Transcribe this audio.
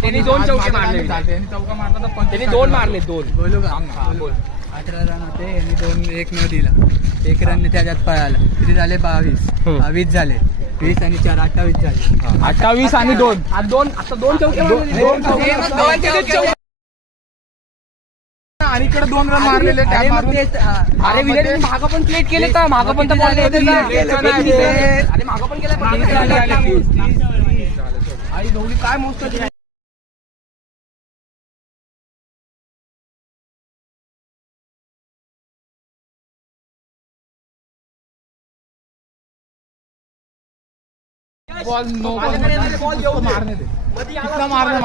त्यांनी 2 चौके मारले. चौका मारला तर त्यांनी 2 मारले. 2 बोलू का? बोल. 18 रन होते यांनी 2-1 न दिला. 1 रन त्याच्यात पळाला. किती झाले? 22 झाले. 20 आणि 4 28 झाले. 28 आणि 2 आता 2 चौके आणि इकडे 2 रन मारलेले. अरे विराट मागं पण प्लेट केले तर मागं पण तर अरे मागं पण केलं. आई गौरी काय मस्त बॉल नो बॉल मारने दे. कितना मारने